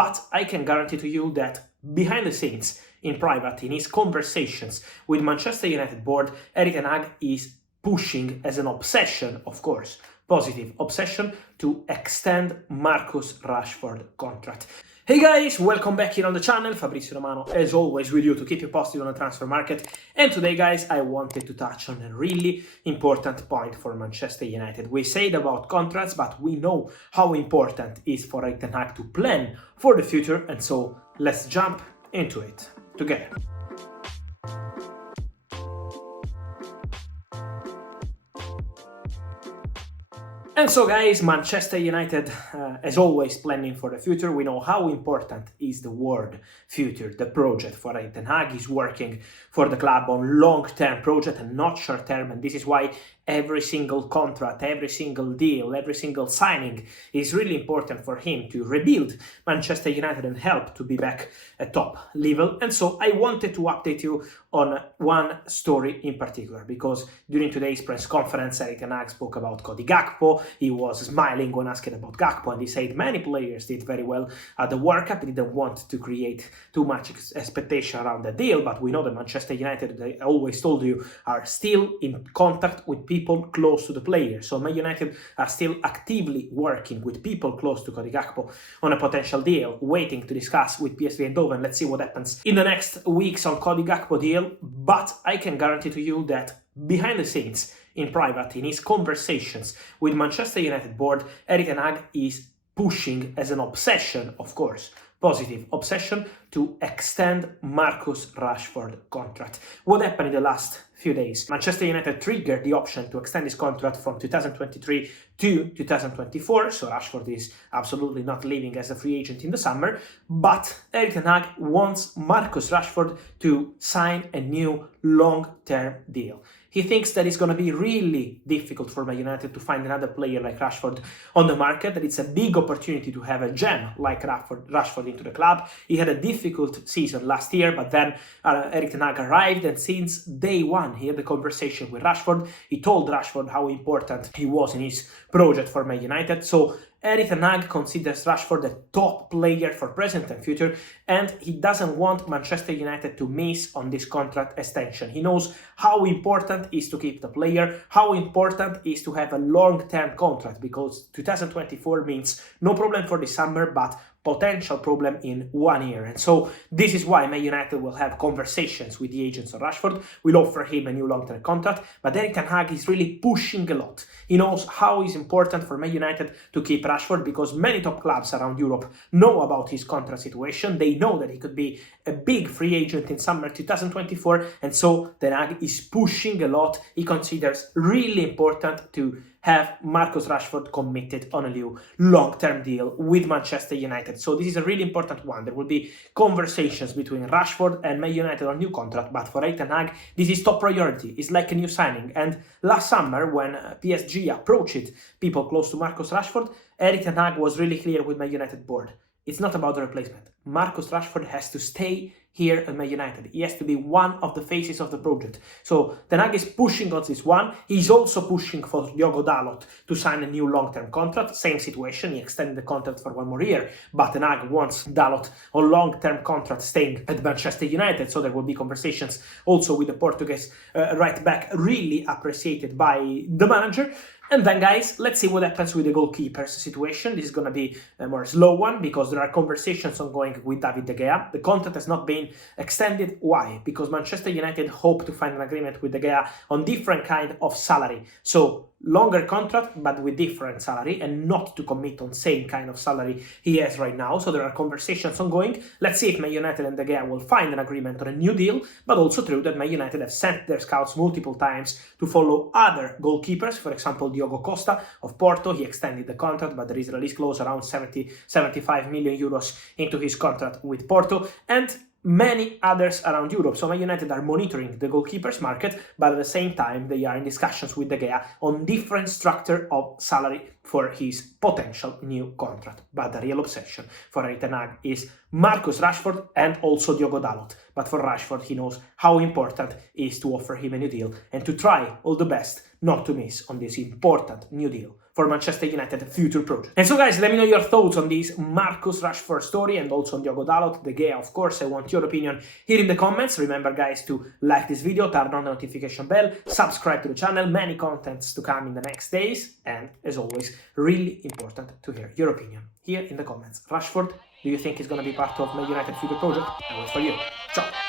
but I can guarantee to you that behind the scenes, in private, in his conversations with Manchester United board, Erik ten Hag is pushing as an obsession, of course, positive obsession, to extend Marcus Rashford's contract. Hey guys, welcome back here on the channel. Fabrizio Romano, as always, with you to keep you posted on the transfer market. And today, guys, I wanted to touch on a really important point for Manchester United. We said about contracts, but we know how important it is for Erik ten Hag to plan for the future. And so let's jump into it together. And so, guys, Manchester United, as always, planning for the future. We know how important is the word future, the project for Erik ten Hag. He's working for the club on long-term project and not short-term, and this is why every single contract, every single deal, every single signing is really important for him to rebuild Manchester United and help to be back at top level. And so I wanted to update you on one story in particular, because during today's press conference, Erik ten Hag spoke about Cody Gakpo. He was smiling when asked about Gakpo, and he said many players did very well at the World Cup. He didn't want to create too much expectation around the deal, but we know that Manchester United, they always told you, are still in contact with people close to the player. So Man United are still actively working with people close to Cody Gakpo on a potential deal, waiting to discuss with PSV Eindhoven. Let's see what happens in the next weeks on Cody Gakpo deal. But I can guarantee to you that behind the scenes, in private, in his conversations with Manchester United board, Erik ten Hag is pushing as an obsession, of course, positive obsession, to extend Marcus Rashford's contract. What happened in the last few days? Manchester United triggered the option to extend his contract from 2023 to 2024, so Rashford is absolutely not leaving as a free agent in the summer, but Erik ten Hag wants Marcus Rashford to sign a new long-term deal. He thinks that it's going to be really difficult for Man United to find another player like Rashford on the market, that it's a big opportunity to have a gem like Rashford into the club. He had a difficult season last year, but then Erik ten Hag arrived, and since day one he had a conversation with Rashford. He told Rashford how important he was in his project for Man United. So Erik ten Hag considers Rashford a top player for present and future, and he doesn't want Manchester United to miss on this contract extension. He knows how important it is to keep the player, how important it is to have a long-term contract, because 2024 means no problem for the summer, but potential problem in 1 year. And so this is why Man United will have conversations with the agents of Rashford, will offer him a new long-term contract, but Erik ten Hag is really pushing a lot. He knows how it's important for Man United to keep Rashford, because many top clubs around Europe know about his contract situation. They know that he could be a big free agent in summer 2024, and so ten Hag is pushing a lot. He considers really important to have Marcus Rashford committed on a new long-term deal with Manchester United. So this is a really important one. There will be conversations between Rashford and Man United on new contract, but for Erik ten Hag, this is top priority. It's like a new signing. And last summer, when PSG approached people close to Marcus Rashford, Erik ten Hag was really clear with Man United board. It's not about the replacement. Marcus Rashford has to stay here at Man United. He has to be one of the faces of the project. So ten Hag is pushing on this one. He's also pushing for Diogo Dalot to sign a new long-term contract. Same situation. He extended the contract for 1 more year, but ten Hag wants Dalot on long-term contract staying at Manchester United. So there will be conversations also with the Portuguese right back, really appreciated by the manager. And then, guys, let's see what happens with the goalkeeper's situation. This is going to be a more slow one, because there are conversations ongoing with David De Gea. The contract has not been extended. Why? Because Manchester United hope to find an agreement with De Gea on different kind of salary. So longer contract, but with different salary, and not to commit on same kind of salary he has right now. So there are conversations ongoing. Let's see if Man United and De Gea will find an agreement on a new deal, but also true that Man United have sent their scouts multiple times to follow other goalkeepers. For example, Diogo Costa of Porto, he extended the contract, but there is a release clause around 75 million euros into his contract with Porto, and many others around Europe. So Man United are monitoring the goalkeepers market, but at the same time they are in discussions with De Gea on different structure of salary for his potential new contract. But the real obsession for Erik ten Hag is Marcus Rashford and also Diogo Dalot. But for Rashford, he knows how important it is to offer him a new deal and to try all the best not to miss on this important new deal for Manchester United future project. And so guys, let me know your thoughts on this Marcus Rashford story and also on Diogo Dalot, De Gea, of course. I want your opinion here in the comments. Remember guys to like this video, turn on the notification bell, subscribe to the channel, many contents to come in the next days, and as always, really important to hear your opinion here in the comments. Rashford, do you think he's going to be part of Man United future project? I wait for you. Ciao!